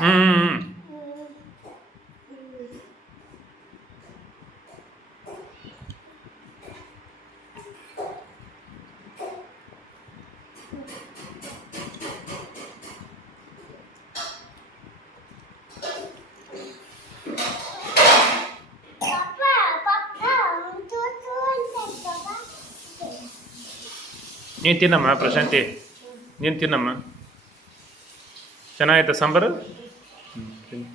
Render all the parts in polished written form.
ಹ್ಞೂ ನೀನು ತಿನ್ನಮ್ಮ ಪ್ರಶಾಂತಿ, ನೀನು ತಿನ್ನಮ್ಮ. ಚೆನ್ನಾಗೈತೆ ಸಾಂಬಾರು. ತಿನ್ನು.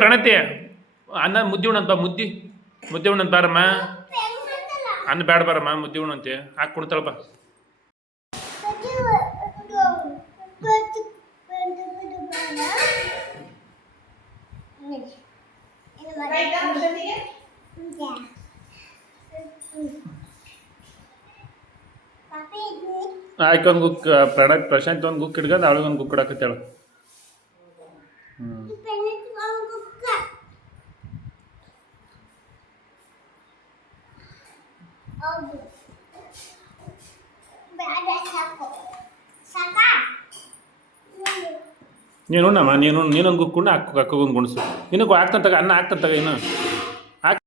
ಪ್ರಣತಿ ಅನ್ನ ಮುದ್ದೆ ಉಣ್ಣಂತ ಮುದ್ದೆ ಉಣ್ಣಂತ ಬಾರಮ್ಮ. ಅನ್ನ ಬೇಡ ಬಾರಮ್ಮ, ಮುದ್ದೆ ಉಣ್ಣಂತೆ ಹಾಕಿ ಕುಣ್ತಾಳಪ್ಪ. ಆಯ್ಕೆ ಒಂದು ಗುಕ್ ಪ್ರಶಾಂತ್ ಒಂದು ಗುಕ್ ಹಿಡ್ಕೊಂಡು ಅವಳಿಗೆ ಒಂದು ಗುಕ್ ಹಿಡಕತ್ತೇಳು. ನೀನು ಉಣ್ಣಮ್ಮ, ನೀನೊಂದು ಗುಕ್ಕೊಂಡು ಅಕ್ಕೊಂದು ಗುಣಿಸು. ಇನ್ನೂ ಹಾಕ್ತಂತಾಗ ಅನ್ನ ಹಾಕ್ತಂತಾಗ ಇನ್ನು ಹಾಕ್.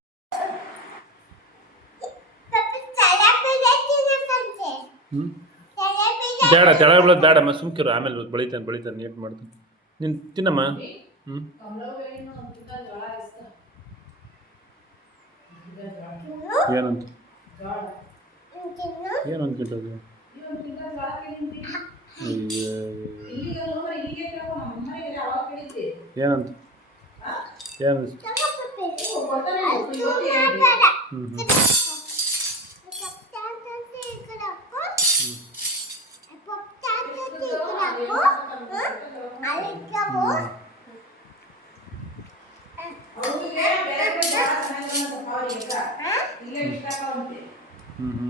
ಬೇಡ ತೆಳಗೆ ಬೀಳೋದು ಬೇಡಮ್ಮ, ಸುಮ್ಕಿರು. ಆಮೇಲೆ ಬೆಳಿತಾನೆ ನೀಟ್ ಮಾಡ್ತಾನೆ. ನೀನು ತಿನ್ನಮ್ಮ. ಏನಂತ ಕೇಳೋದು? ಏನಂತ ಹ್ಞೂ